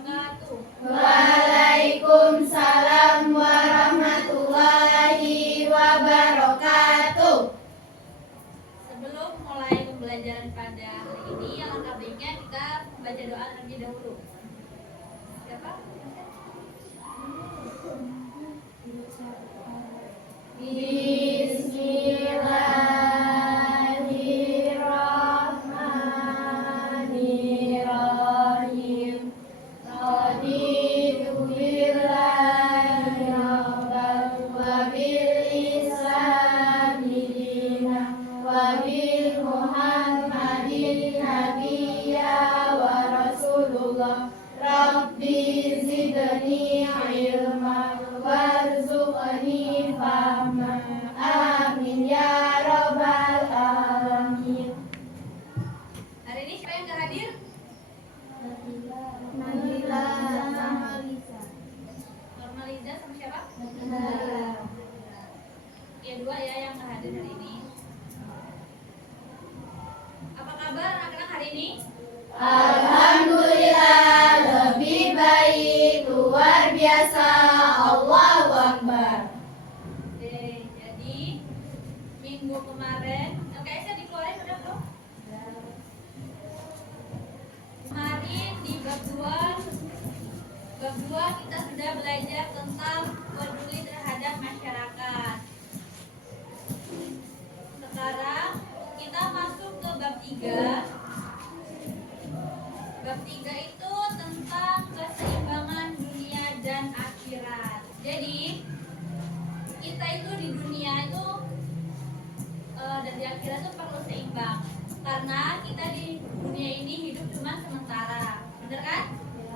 wabarakatuh. Waalaikumsalam warahmatullahi wabarakatuh. Sebelum mulai pembelajaran pada hari ini, alangkah baiknya kita baca doa terlebih dahulu. Siapa? Bismillahirrahmanirrahim. Raditu billahi rabban wa bil islami dinan wa bil muhammadin nabiyya wa rasulullah. Rabbi zidni ilman warzuqni fahman. Amin ya rabbal alamin. Hari ini siapa yang gak hadir? Nabila sama Lisa. Normaliza sama siapa? Nabila. Ya, dua ya yang gak hadir hari ini. Apa kabar anak-anak hari ini? Alhamdulillah lebih baik, luar biasa, Allahu Akbar. Oke, jadi minggu kemarin LKS-nya dikeluarin udah belum? Kemarin di bab 2 kita sudah belajar tentang peduli terhadap masyarakat. Sekarang kita masuk ke bab 3. Bab 3 itu tentang keseimbangan dunia dan akhirat. Jadi kita itu di dunia itu dan di akhirat itu perlu seimbang. Karena kita di dunia ini hidup cuma sementara. Bener kan?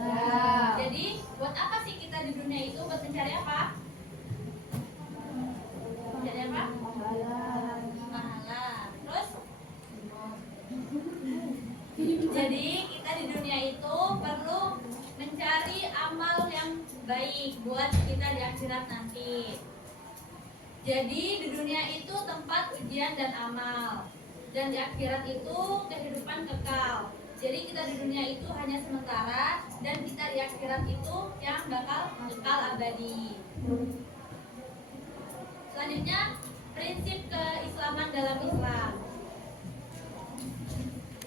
Ya. Jadi buat apa sih kita di dunia itu? Buat mencari apa? Mencari apa? Pahala. Terus? Jadi kita di dunia itu perlu mencari amal yang baik buat kita di akhirat nanti. Jadi di dunia itu tempat ujian dan amal, dan di akhirat itu kehidupan kekal. Jadi kita di dunia itu hanya sementara, dan kita di akhirat itu yang bakal kekal abadi. Selanjutnya, prinsip keislaman dalam Islam.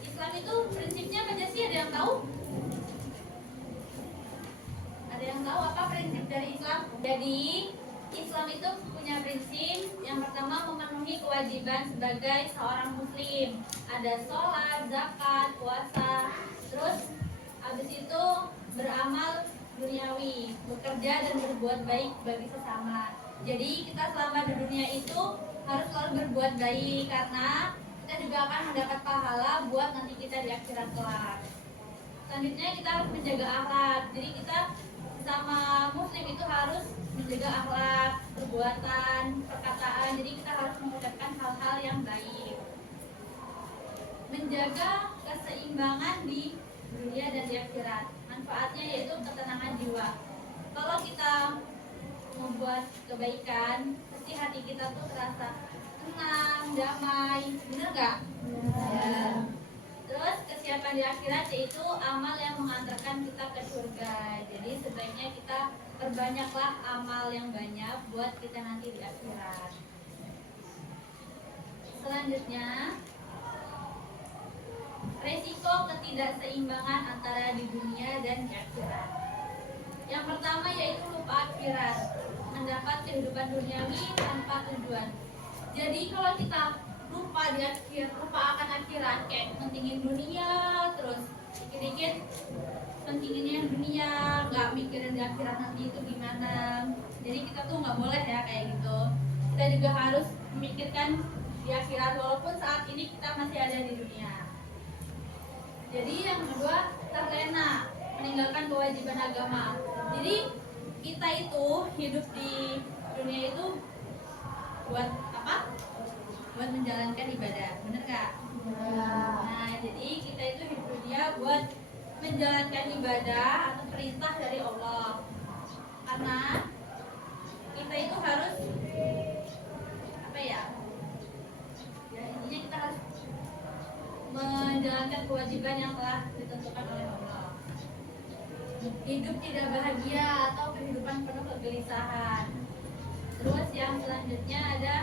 Islam itu prinsipnya apa sih? Ada yang tahu? Ada yang tahu apa prinsip dari Islam? Jadi Islam itu punya prinsip yang pertama memenuhi kewajiban sebagai seorang muslim. Ada sholat, zakat, puasa. Terus habis itu beramal duniawi, bekerja dan berbuat baik bagi sesama. Jadi kita selama di dunia itu harus selalu berbuat baik karena kita juga akan mendapat pahala buat nanti kita di akhirat kelak. Selanjutnya kita harus menjaga akhlak. Jadi kita sama muslim itu harus menjaga akhlak, perbuatan, perkataan. Jadi kita harus mengucapkan hal-hal yang baik. Menjaga keseimbangan di dunia dan di akhirat. Manfaatnya yaitu ketenangan jiwa. Kalau kita membuat kebaikan, pasti hati kita tuh terasa tenang, damai. Bener gak? Ya. Terus kesiapan di akhirat yaitu amal yang mengantarkan kita ke surga. Jadi sebaiknya kita perbanyaklah amal yang banyak buat kita nanti di akhirat. Selanjutnya, resiko ketidakseimbangan antara di dunia dan di akhirat. Yang pertama yaitu lupa akhirat, mendapat kehidupan duniawi tanpa tujuan. Jadi kalau kita lupa akan akhirat, kayak pentingin dunia, terus dikit-dikit pentingin yang dunia, nggak mikirin di akhirat nanti itu gimana. Jadi kita tuh nggak boleh ya kayak gitu. Kita juga harus memikirkan di akhirat walaupun saat ini kita masih ada di dunia. Jadi yang kedua, terlena, meninggalkan kewajiban agama. Jadi kita itu hidup di dunia itu buat apa? Buat menjalankan ibadah, bener gak? Nah, jadi kita itu hidup dunia buat menjalankan ibadah atau perintah dari Allah. Karena kita itu harus apa ya? Ya intinya kita harus menjalankan kewajiban yang telah ditentukan oleh Allah. hidup tidak bahagia atau kehidupan penuh kegelisahan. Terus yang selanjutnya ada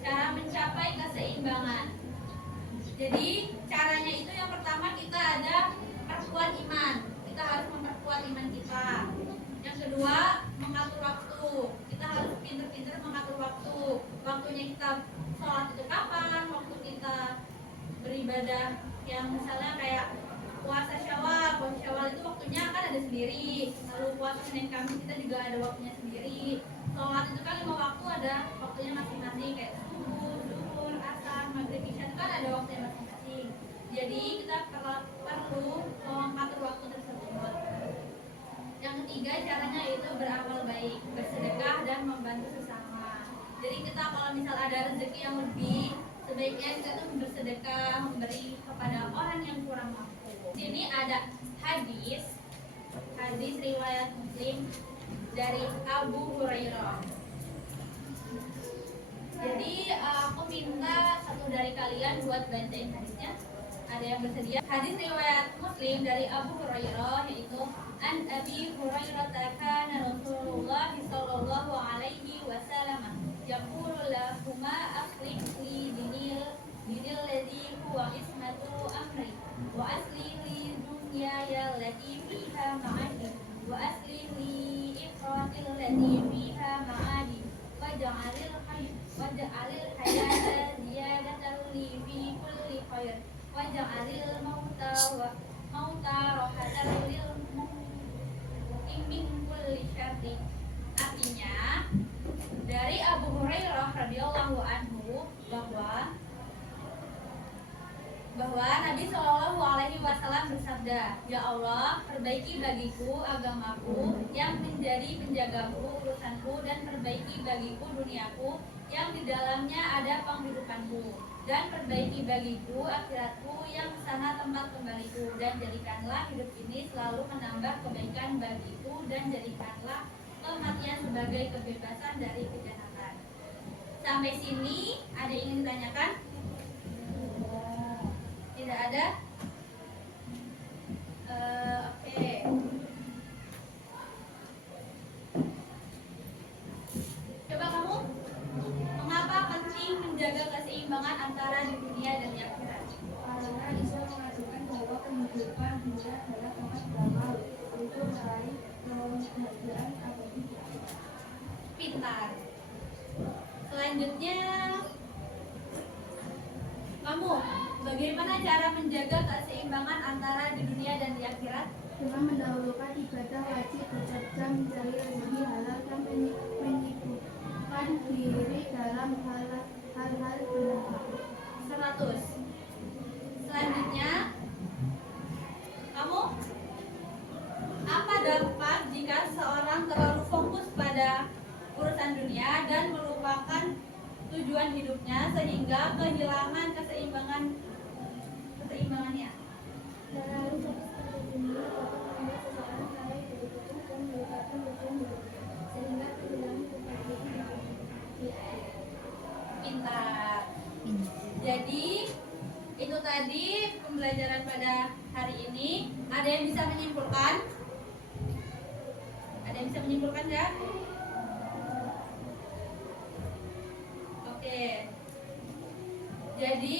cara mencapai keseimbangan. Jadi caranya itu yang pertama kita ada perkuat iman. Kita harus memperkuat iman kita. Yang kedua mengatur waktu. Kita harus pintar-pintar mengatur waktu. Waktunya kita sholat itu kapan? Waktu kita beribadah yang misalnya kayak puasa Syawal. Puasa Syawal itu waktunya kan ada sendiri. Lalu puasa Senin Kamis kita juga ada waktunya sendiri. Sholat itu kan 5 waktu ada waktunya masing-masing kayak subuh, zuhur, asar, maghrib, isya itu kan ada waktunya masing-masing. Jadi kita perlu mengatur waktu tersebut. Yang ketiga caranya itu beramal baik, bersedekah dan membantu sesama. Jadi kita kalau misal ada rezeki yang lebih, sebaiknya kita tuh bersedekah, memberi kepada orang yang kurang mampu. Di sini ada hadis riwayat Muslim dari Abu Hurairah. Jadi aku minta satu dari kalian buat bacain hadisnya. Ada yang bersedia? Hadis riwayat Muslim dari Abu Hurairah yaitu An Abi Hurairah kana Rasulullah sallallahu alaihi wasallam yaqulu lahuma aslih li dinil ladzi huwa ismatu amri wa aslih li dunyaya allati fiha ma'adi wa aslih li ikhratil ladzi fiha ma'adi waj'alil hayata ziyadatan li fi kulli khair waj'alil mauta rahatan lil min kulli syarri. Artinya dari Abu Hurairah radhiyallahu anhu bahwa Nabi Shallallahu Alaihi Wasallam bersabda, Ya Allah, perbaiki bagiku agamaku yang menjadi penjagaku urusanku dan perbaiki bagiku duniaku yang di dalamnya ada penghidupanku dan perbaiki bagiku akhiratku yang sana tempat kembaliku dan jadikanlah hidup ini selalu menambah kebaikan bagiku dan jadikanlah kematian sebagai kebebasan dari kejahatan. Sampai sini ada yang ingin ditanyakan? Tidak ada? Oke. Coba kamu, mengapa penting menjaga keseimbangan antara di dunia dan di akhirat? Karena Islam mengajarkan bahwa kehidupan dunia adalah tempat beramal untuk meraih kebahagiaan abadi di akhirat. Pintar. Selanjutnya, kamu, bagaimana cara menjaga keseimbangan antara di dunia dan di akhirat? Dengan mendahulukan ibadah wajib bekerja mencari rezeki halal dan menyibukkan diri dalam hal-hal bermanfaat. 100. Selanjutnya, kamu, apa dampak jika seorang terlalu fokus pada urusan dunia dan melupakan tujuan hidupnya sehingga kehilangan keseimbangannya? Terlalu fokus pada dunia dapat membuat seseorang lalai dari fokus dan melupakan tujuan hidup, sehingga kehilangan kebahagiaan di akhirat. Pintar. Jadi itu tadi pembelajaran pada hari ini. Ada yang bisa menyimpulkan? Ada yang bisa menyimpulkan nggak? Oke. Jadi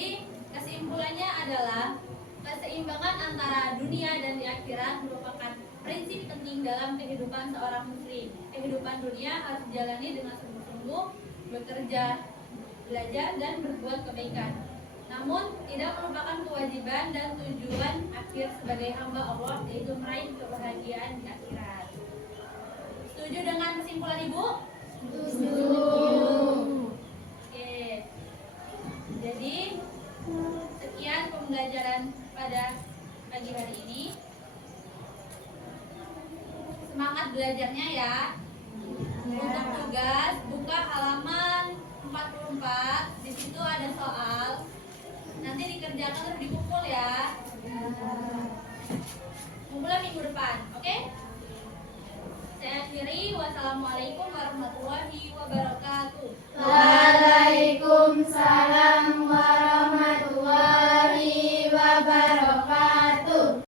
kesimpulannya adalah keseimbangan antara dunia dan di akhirat merupakan prinsip penting dalam kehidupan seorang muslim. Kehidupan dunia harus dijalani dengan sungguh-sungguh, bekerja, belajar, dan berbuat kebaikan. Namun tidak melupakan kewajiban dan tujuan akhir sebagai hamba Allah, yaitu meraih kebahagiaan di akhirat. Setuju dengan kesimpulan Ibu? Setuju. Oke. Jadi sekian pembelajaran pada pagi hari ini. Semangat belajarnya ya. Untuk tugas buka halaman 44. Di situ ada soal. Nanti dikerjakan terus dikumpul ya. Kumpulnya minggu depan, oke? Saya akhiri. Wassalamualaikum